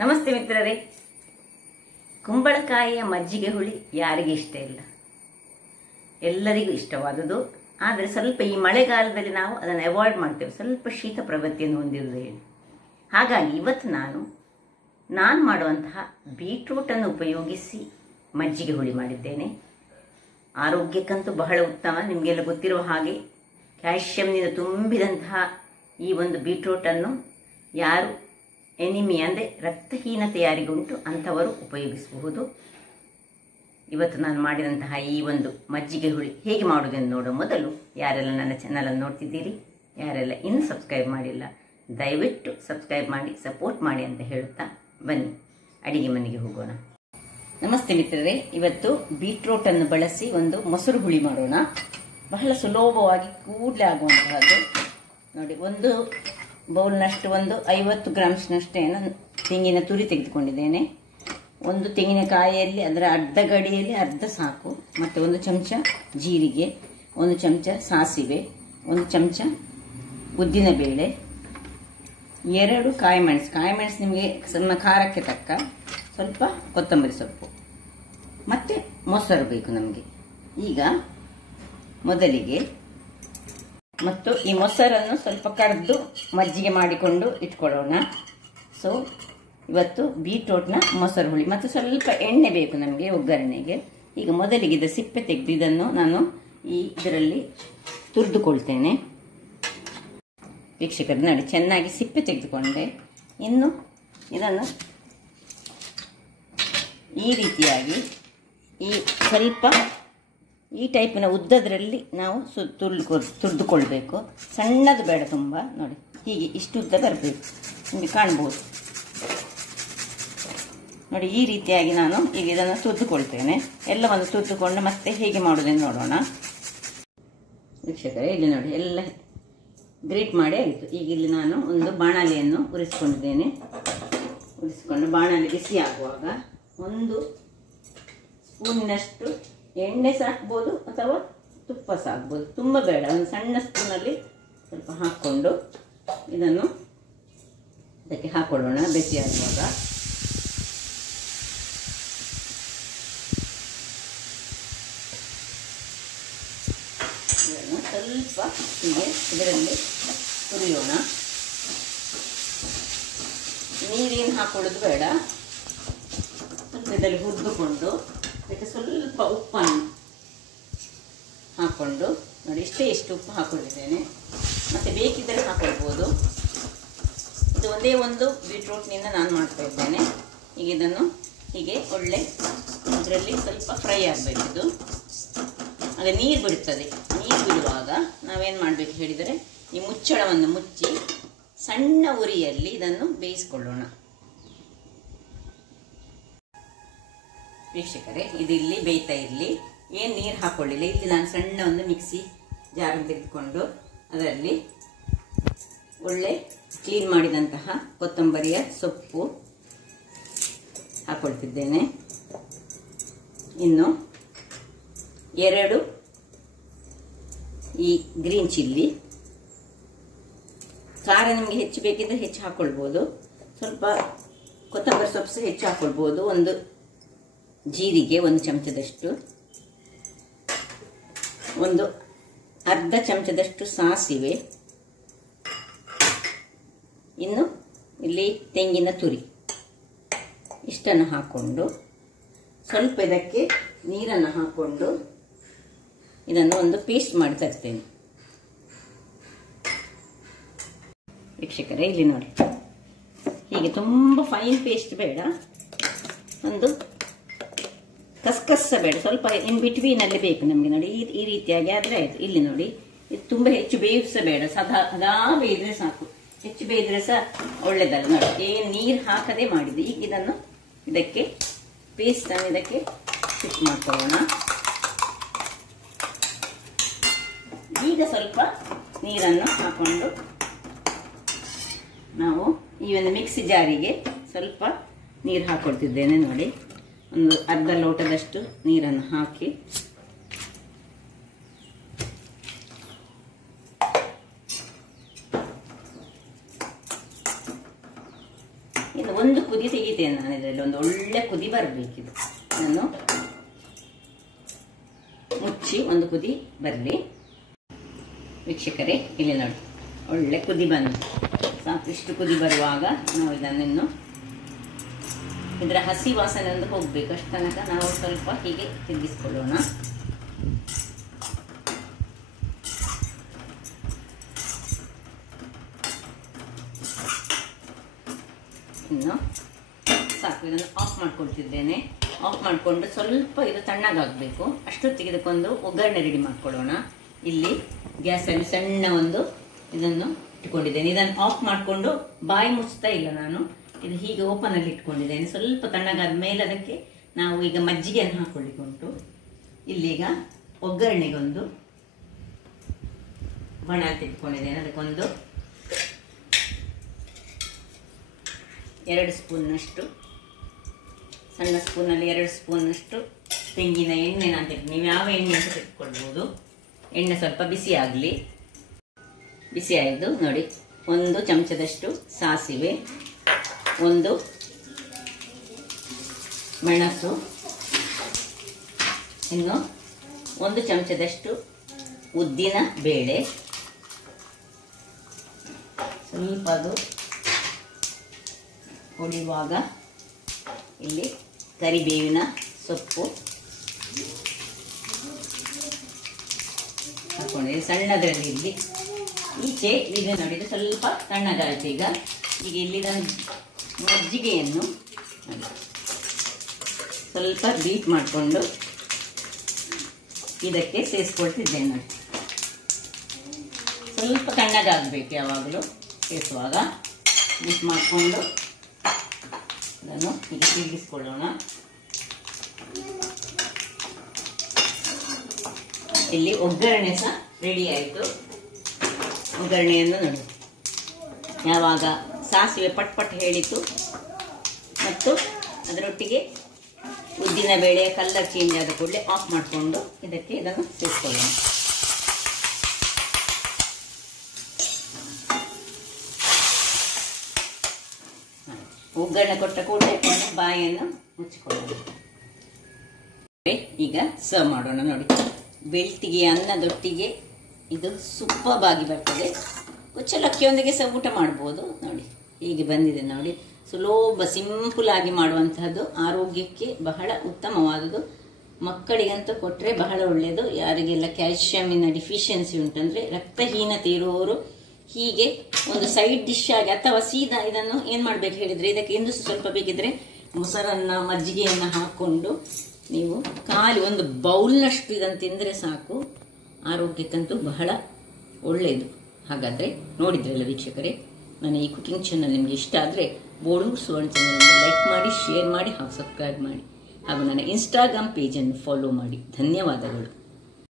ನಮಸ್ತೆ ಮಿತ್ರರೇ. ಕುಂಬಳಕಾಯಿಯ ಮಜ್ಜಿಗೆ ಹುಳಿ ಯಾರಿಗೆ ಇಷ್ಟ ಇಲ್ಲ? ಎಲ್ಲರಿಗೂ ಇಷ್ಟವಾದುದು. ಆದರೆ ಸ್ವಲ್ಪ ಈ ಮಳೆಗಾಲದಲ್ಲಿ ನಾವು ಅದನ್ನು ಅವಾಯ್ಡ್ ಮಾಡ್ತೇವೆ, ಸ್ವಲ್ಪ ಶೀತ ಪ್ರವೃತ್ತಿಯನ್ನು ಹೊಂದಿರುವುದು ಹೇಳಿ. ಹಾಗಾಗಿ ಇವತ್ತು ನಾನು ಮಾಡುವಂತಹ ಬೀಟ್ರೂಟನ್ನು ಉಪಯೋಗಿಸಿ ಮಜ್ಜಿಗೆ ಹುಳಿ ಮಾಡಿದ್ದೇನೆ. ಆರೋಗ್ಯಕ್ಕಂತೂ ಬಹಳ ಉತ್ತಮ. ನಿಮಗೆಲ್ಲ ಗೊತ್ತಿರುವ ಹಾಗೆ ಕ್ಯಾಲ್ಶಿಯಂನಿಂದ ತುಂಬಿದಂತಹ ಈ ಒಂದು ಬೀಟ್ರೂಟನ್ನು ಯಾರು ಎನಿಮಿ ಅಂದರೆ ರಕ್ತಹೀನತೆ ಯಾರಿಗುಂಟು ಅಂಥವರು ಉಪಯೋಗಿಸಬಹುದು. ಇವತ್ತು ನಾನು ಮಾಡಿದಂತಹ ಈ ಒಂದು ಮಜ್ಜಿಗೆ ಹುಳಿ ಹೇಗೆ ಮಾಡುವುದನ್ನು ನೋಡೋ ಮೊದಲು ಯಾರೆಲ್ಲ ನನ್ನ ಚಾನಲನ್ನು ನೋಡ್ತಿದ್ದೀರಿ, ಯಾರೆಲ್ಲ ಇನ್ನೂ ಸಬ್ಸ್ಕ್ರೈಬ್ ಮಾಡಿಲ್ಲ, ದಯವಿಟ್ಟು ಸಬ್ಸ್ಕ್ರೈಬ್ ಮಾಡಿ ಸಪೋರ್ಟ್ ಮಾಡಿ ಅಂತ ಹೇಳುತ್ತಾ ಬನ್ನಿ ಅಡಿಗೆ ಮನೆಗೆ ಹೋಗೋಣ. ನಮಸ್ತೆ ಮಿತ್ರರೇ. ಇವತ್ತು ಬೀಟ್ರೂಟನ್ನು ಬಳಸಿ ಒಂದು ಮೊಸರು ಹುಳಿ ಮಾಡೋಣ. ಬಹಳ ಸುಲಭವಾಗಿ ಕೂಡಲೇ ಆಗುವಂತಹದ್ದು. ನೋಡಿ, ಒಂದು ಬೌಲ್ನಷ್ಟು ಒಂದು 50 ಗ್ರಾಮ್ಸ್ನಷ್ಟೇ ತೆಂಗಿನ ತುರಿ ತೆಗೆದುಕೊಂಡಿದ್ದೇನೆ. ಒಂದು ತೆಂಗಿನಕಾಯಿಯಲ್ಲಿ ಅದರ ಅರ್ಧ ಗಡಿಯಲ್ಲಿ ಅರ್ಧ ಸಾಕು. ಮತ್ತು 1 ಚಮಚ ಜೀರಿಗೆ, 1 ಚಮಚ ಸಾಸಿವೆ, 1 ಚಮಚ ಉದ್ದಿನಬೇಳೆ, 2 ಕಾಯಿಮೆಣಸು ನಿಮಗೆ ನಮ್ಮ ಖಾರಕ್ಕೆ ತಕ್ಕ, ಸ್ವಲ್ಪ ಕೊತ್ತಂಬರಿ ಸೊಪ್ಪು, ಮತ್ತು ಮೊಸರು ಬೇಕು ನಮಗೆ. ಈಗ ಮೊದಲಿಗೆ ಮತ್ತು ಈ ಮೊಸರನ್ನು ಸ್ವಲ್ಪ ಕರೆದು ಮಜ್ಜಿಗೆ ಮಾಡಿಕೊಂಡು ಇಟ್ಕೊಳ್ಳೋಣ. ಸೊ ಇವತ್ತು ಬೀಟ್ರೂಟ್ನ ಮೊಸರು ಹುಳಿ. ಮತ್ತು ಸ್ವಲ್ಪ ಎಣ್ಣೆ ಬೇಕು ನಮಗೆ ಒಗ್ಗರಣೆಗೆ. ಈಗ ಮೊದಲಿಗೆ ಇದು ಸಿಪ್ಪೆ ತೆಗೆದು ಇದನ್ನು ನಾನು ಇದರಲ್ಲಿ ತುರಿದುಕೊಳ್ತೇನೆ. ವೀಕ್ಷಕರು ನೋಡಿ, ಚೆನ್ನಾಗಿ ಸಿಪ್ಪೆ ತೆಗೆದುಕೊಂಡೆ. ಇನ್ನು ಇದನ್ನು ಈ ರೀತಿಯಾಗಿ ಸ್ವಲ್ಪ ಈ ಟೈಪಿನ ಉದ್ದದ್ರಲ್ಲಿ ನಾವು ತುರಿದುಕೊಳ್ಬೇಕು. ಸಣ್ಣದು ಬೇಡ ತುಂಬ. ನೋಡಿ, ಹೀಗೆ ಇಷ್ಟು ಉದ್ದ ಬರಬೇಕು. ನಿಮಗೆ ಕಾಣ್ಬೋದು ನೋಡಿ. ಈ ರೀತಿಯಾಗಿ ನಾನು ಈಗ ಇದನ್ನು ತುರಿದುಕೊಳ್ತೇನೆ. ಎಲ್ಲವನ್ನು ತುರಿದುಕೊಂಡು ಮತ್ತೆ ಹೇಗೆ ಮಾಡೋದನ್ನು ನೋಡೋಣ. ವೀಕ್ಷಕರೇ, ಇಲ್ಲಿ ನೋಡಿ, ಎಲ್ಲ ಗ್ರೇಟ್ ಮಾಡಿ ಆಯಿತು. ಈಗ ಇಲ್ಲಿ ನಾನು ಒಂದು ಬಾಣಲೆಯನ್ನು ಉರಿಸಿಕೊಂಡಿದ್ದೇನೆ. ಉರಿಸಿಕೊಂಡು ಬಾಣಲೆ ಬಿಸಿ ಆಗುವಾಗ 1 ಸ್ಪೂನಿನಷ್ಟು ಎಣ್ಣೆ ಸಾಕ್ಬೋದು ಅಥವಾ ತುಪ್ಪ ಸಾಕ್ಬೋದು, ತುಂಬ ಬೇಡ. ಒಂದು ಸಣ್ಣ ಸ್ಪೂನಲ್ಲಿ ಸ್ವಲ್ಪ ಹಾಕ್ಕೊಂಡು ಇದನ್ನು ಅದಕ್ಕೆ ಹಾಕೊಳ್ಳೋಣ. ಬಿಸಿ ಆಗುವಾಗ ಇದನ್ನು ಸ್ವಲ್ಪ ಹೀಗೆ ಇದರಲ್ಲಿ ಹುರಿಯೋಣ. ನೀರೇನು ಹಾಕೊಳ್ಳೋದು ಬೇಡ. ಸ್ವಲ್ಪ ಇದರಲ್ಲಿ ಹುರಿದುಕೊಂಡು ಅದಕ್ಕೆ ಸ್ವಲ್ಪ ಉಪ್ಪನ್ನು ಹಾಕ್ಕೊಂಡು ನೋಡಿ, ಎಷ್ಟು ಉಪ್ಪು ಹಾಕೊಂಡಿದ್ದೇನೆ. ಮತ್ತು ಬೇಕಿದ್ದರೆ ಹಾಕೊಳ್ಬೋದು. ಇದು ಒಂದೇ ಒಂದು ಬೀಟ್ರೂಟ್ನಿಂದ ನಾನು ಮಾಡ್ತಾ ಇದ್ದೇನೆ. ಈಗ ಇದನ್ನು ಹೀಗೆ ಒಳ್ಳೆ ಇದರಲ್ಲಿ ಸ್ವಲ್ಪ ಫ್ರೈ ಆಗಬೇಕಿದು. ಆಗ ನೀರು ಬಿಡುತ್ತದೆ. ನೀರು ಬಿಡುವಾಗ ನಾವೇನು ಮಾಡಬೇಕು ಹೇಳಿದರೆ, ಈ ಮುಚ್ಚಳವನ್ನು ಮುಚ್ಚಿ ಸಣ್ಣ ಉರಿಯಲ್ಲಿ ಇದನ್ನು ಬೇಯಿಸ್ಕೊಳ್ಳೋಣ. ವೀಕ್ಷಕರೇ, ಇದು ಇಲ್ಲಿ ಬೇಯ್ತಾ ಇರಲಿ. ಏನು ನೀರು ಹಾಕೊಳ್ಳಿಲ್ಲ. ಇಲ್ಲಿ ನಾನು ಸಣ್ಣ ಒಂದು ಮಿಕ್ಸಿ ಜಾರನ್ನು ತೆಗೆದುಕೊಂಡು ಅದರಲ್ಲಿ ಒಳ್ಳೆ ಕ್ಲೀನ್ ಮಾಡಿದಂತಹ ಕೊತ್ತಂಬರಿಯ ಸೊಪ್ಪು ಹಾಕೊಳ್ತಿದ್ದೇನೆ. ಇನ್ನು 2 ಈ ಗ್ರೀನ್ ಚಿಲ್ಲಿ. ಖಾರ ನಿಮಗೆ ಹೆಚ್ಚು ಬೇಕಿದ್ರೆ ಹೆಚ್ಚು ಹಾಕೊಳ್ಬೋದು. ಸ್ವಲ್ಪ ಕೊತ್ತಂಬರಿ ಸೊಪ್ಪು ಸಹ ಹೆಚ್ಚು ಹಾಕೊಳ್ಬೋದು. ಒಂದು ಜೀರಿಗೆ 1 ಚಮಚದಷ್ಟು, ಒಂದು ಅರ್ಧ ಚಮಚದಷ್ಟು ಸಾಸಿವೆ, ಇನ್ನು ಇಲ್ಲಿ ತೆಂಗಿನ ತುರಿ ಇಷ್ಟನ್ನು ಹಾಕ್ಕೊಂಡು ಸ್ವಲ್ಪ ಇದಕ್ಕೆ ನೀರನ್ನು ಹಾಕ್ಕೊಂಡು ಇದನ್ನು ಒಂದು ಪೇಸ್ಟ್ ಮಾಡಿ ತರ್ತೇನೆ. ವೀಕ್ಷಕರೇ, ಇಲ್ಲಿ ನೋಡಿ, ಹೀಗೆ ತುಂಬ ಫೈನ್ ಪೇಸ್ಟ್ ಬೇಡ, ಒಂದು ಕಸ್ಕಸ್ಸ ಬೇಡ, ಸ್ವಲ್ಪ ಇನ್ ಬಿಟ್ವೀನಲ್ಲಿ ಬೇಕು ನಮಗೆ. ನೋಡಿ, ಈ ರೀತಿಯಾಗಿ ಆದರೆ ಆಯಿತು. ಇಲ್ಲಿ ನೋಡಿ, ಇದು ತುಂಬ ಹೆಚ್ಚು ಬೇಯಿಸಬೇಡ, ಸದಾ ಬೇಯಿದ್ರೆ ಸಾಕು. ಹೆಚ್ಚು ಬೇಯಿದ್ರೆ ಸಹ ಒಳ್ಳೆದಲ್ಲ. ನೋಡಿ, ಏನು ನೀರು ಹಾಕದೆ ಮಾಡಿದ್ದು. ಈಗ ಇದನ್ನು ಇದಕ್ಕೆ ಪೇಸ್ಟನ್ನು ಇದಕ್ಕೆ ಫಿಟ್ ಮಾಡ್ಕೊಳ್ಳೋಣ. ಈಗ ಸ್ವಲ್ಪ ನೀರನ್ನು ಹಾಕೊಂಡು ನಾವು ಈ ಒಂದು ಮಿಕ್ಸಿ ಜಾರಿಗೆ ಸ್ವಲ್ಪ ನೀರು ಹಾಕೊಳ್ತಿದ್ದೇನೆ. ನೋಡಿ, ಒಂದು ಅರ್ಧ ಲೋಟದಷ್ಟು ನೀರನ್ನು ಹಾಕಿ ಇನ್ನು ಒಂದು ಕುದಿ ತೆಗಿತೇನೆ ನಾನು. ಇದರಲ್ಲಿ ಒಂದು ಒಳ್ಳೆ ಕುದಿ ಬರಬೇಕಿದು. ನಾನು ಮುಚ್ಚಿ ಒಂದು ಕುದಿ ಬರಲಿ. ವೀಕ್ಷಕರೇ, ಇಲ್ಲಿ ನೋಡಿ ಒಳ್ಳೆ ಕುದಿ ಬಂದು ಸಾಕು. ಇಷ್ಟು ಕುದಿ ಬರುವಾಗ ನಾವು ಇದನ್ನು ಇದರ ಹಸಿ ವಾಸನೆ ಒಂದು ಹೋಗ್ಬೇಕು. ಅಷ್ಟು ತನಕ ನಾವು ಸ್ವಲ್ಪ ಹೀಗೆ ತಿರುಗಿಸ್ಕೊಳ್ಳೋಣ. ಇನ್ನು ಸಾಕು, ಇದನ್ನು ಆಫ್ ಮಾಡ್ಕೊಳ್ತಿದ್ದೇನೆ. ಆಫ್ ಮಾಡಿಕೊಂಡು ಸ್ವಲ್ಪ ಇದು ತಣ್ಣಗಾಗಬೇಕು. ಅಷ್ಟೊತ್ತಿಗೆ ಇದಕ್ಕೊಂದು ಒಗ್ಗರಣೆ ರೆಡಿ ಮಾಡ್ಕೊಳ್ಳೋಣ. ಇಲ್ಲಿ ಗ್ಯಾಸಲ್ಲಿ ಸಣ್ಣ ಒಂದು ಇದನ್ನು ಇಟ್ಕೊಂಡಿದ್ದೇನೆ. ಇದನ್ನು ಆಫ್ ಮಾಡಿಕೊಂಡು ಬಾಯಿ ಮುಚ್ತಾ ಇಲ್ಲ ನಾನು, ಇದು ಹೀಗೆ ಓಪನಲ್ಲಿ ಇಟ್ಕೊಂಡಿದ್ದೇನೆ. ಸ್ವಲ್ಪ ತಣ್ಣಗಾದ ಮೇಲೆ ಅದಕ್ಕೆ ನಾವು ಈಗ ಮಜ್ಜಿಗೆಯನ್ನು ಹಾಕೊಳ್ಳಿಕ್ಕೆ ಉಂಟು. ಇಲ್ಲೀಗ ಒಗ್ಗರಣೆಗೊಂದು ಬಣ ತೆಗೆದುಕೊಂಡಿದ್ದೇನೆ. ಅದಕ್ಕೊಂದು 2 ಸ್ಪೂನ್ನಷ್ಟು, ಸಣ್ಣ ಸ್ಪೂನಲ್ಲಿ 2 ಸ್ಪೂನ್ನಷ್ಟು ತೆಂಗಿನ ಎಣ್ಣೆ ನಾನು ತೆಗೆದು, ನೀವು ಯಾವ ಎಣ್ಣೆ ಅಂತ ತೆಗೆದುಕೊಳ್ಬೋದು. ಎಣ್ಣೆ ಸ್ವಲ್ಪ ಬಿಸಿ ಆಗಲಿ. ಬಿಸಿ ಆಯಿತು ನೋಡಿ. 1 ಚಮಚದಷ್ಟು ಸಾಸಿವೆ, 1 ಮೆಣಸು, ಇನ್ನು 1 ಚಮಚದಷ್ಟು ಉದ್ದಿನ ಬೇಳೆ, ಸ್ವಲ್ಪ ಅದು ಹೊಡೆಯುವಾಗ ಇಲ್ಲಿ ಕರಿಬೇವಿನ ಸೊಪ್ಪು ಹಾಕೊಂಡಿದೆ ಸಣ್ಣದರಲ್ಲಿ. ಇಲ್ಲಿ ಈಚೆ ಈಗ ನೋಡಿ ಸ್ವಲ್ಪ ತಣ್ಣಗಾಯ್ತು. ಈಗ ಇಲ್ಲಿ ಮಜ್ಜಿಗೆಯನ್ನು ಸ್ವಲ್ಪ ಬೀಟ್ ಮಾಡಿಕೊಂಡು ಇದಕ್ಕೆ ಸೇರಿಸ್ಕೊಳ್ತಿದ್ದೇನೆ ನೋಡಿ. ಸ್ವಲ್ಪ ತಣ್ಣಗಾಗಬೇಕು ಯಾವಾಗಲೂ ಸೇರಿಸುವಾಗ. ಬೀಟ್ ಮಾಡಿಕೊಂಡು ಅದನ್ನು ಈಗ ತಿರುಗಿಸ್ಕೊಳ್ಳೋಣ. ಇಲ್ಲಿ ಒಗ್ಗರಣೆ ಸಹ ರೆಡಿ ಆಯಿತು. ಒಗ್ಗರಣೆಯನ್ನು ನೋಡಿ, ಯಾವಾಗ ಸಾಸಿವೆ ಪಟ್ ಪಟ್ ಹೇಳಿತು ಮತ್ತು ಅದರೊಟ್ಟಿಗೆ ಉದ್ದಿನ ಬೇಳೆಯ ಕಲರ್ ಚೇಂಜ್ ಆದ ಕೂಡಲೇ ಆಫ್ ಮಾಡಿಕೊಂಡು ಇದಕ್ಕೆ ಇದನ್ನು ಸೇರಿಸ್ಕೊಳ್ಳೋಣ. ಒಗ್ಗರಣೆ ಕೊಟ್ಟ ಕೂಡಲೇ ಬಾಯನ್ನು ಮುಚ್ಚಿಕೊಳ್ಳೋಣ. ಈಗ ಸರ್ವ್ ಮಾಡೋಣ ನೋಡಿ. ಬೆಳ್ತಿಗೆ ಅನ್ನದೊಟ್ಟಿಗೆ ಇದು ಸೂಪರ್ ಆಗಿ ಬರ್ತದೆ. ಕುಚ್ಚಲಕ್ಕಿಯೊಂದಿಗೆ ಸಹ ಊಟ ಮಾಡ್ಬೋದು ನೋಡಿ. ಹೀಗೆ ಬಂದಿದೆ ನೋಡಿ. ಸುಲಭ ಸಿಂಪಲ್ ಆಗಿ ಮಾಡುವಂತಹದ್ದು, ಆರೋಗ್ಯಕ್ಕೆ ಬಹಳ ಉತ್ತಮವಾದದ್ದು. ಮಕ್ಕಳಿಗಂತೂ ಕೊಟ್ಟರೆ ಬಹಳ ಒಳ್ಳೆಯದು. ಯಾರಿಗೆಲ್ಲ ಕ್ಯಾಲ್ಸಿಯಮಿನ ಡಿಫಿಷಿಯನ್ಸಿ ಉಂಟಂದ್ರೆ, ರಕ್ತಹೀನತೆ ಇರುವವರು ಹೀಗೆ ಒಂದು ಸೈಡ್ ಡಿಶ್ ಆಗಿ ಅಥವಾ ಸೀದಾ ಇದನ್ನು ಏನು ಮಾಡಬೇಕು ಹೇಳಿದರೆ, ಇದಕ್ಕೆ ಇಂದು ಸ್ವಲ್ಪ ಬೇಕಿದ್ರೆ ಮೊಸರನ್ನ ಮಜ್ಜಿಗೆಯನ್ನು ಹಾಕ್ಕೊಂಡು ನೀವು ಖಾಲಿ ಒಂದು ಬೌಲ್ನಷ್ಟು ಇದನ್ನು ತಿಂದರೆ ಸಾಕು. ಆರೋಗ್ಯಕ್ಕಂತೂ ಬಹಳ ಒಳ್ಳೆಯದು. ಹಾಗಾದರೆ ನೋಡಿದ್ರಲ್ಲ ವೀಕ್ಷಕರೇ, ನನ್ನ ಈ ಕುಕಿಂಗ್ ಚಾನಲ್ ನಿಮಗೆ ಇಷ್ಟ ಆದರೆ ಬೋಳೂರು ಸುವರ್ಣ ಚಾನಲನ್ನು ಲೈಕ್ ಮಾಡಿ, ಶೇರ್ ಮಾಡಿ ಹಾಗೂ ಸಬ್ಸ್ಕ್ರೈಬ್ ಮಾಡಿ ಹಾಗೂ ನನ್ನ ಇನ್ಸ್ಟಾಗ್ರಾಮ್ ಪೇಜನ್ನು ಫಾಲೋ ಮಾಡಿ. ಧನ್ಯವಾದಗಳು.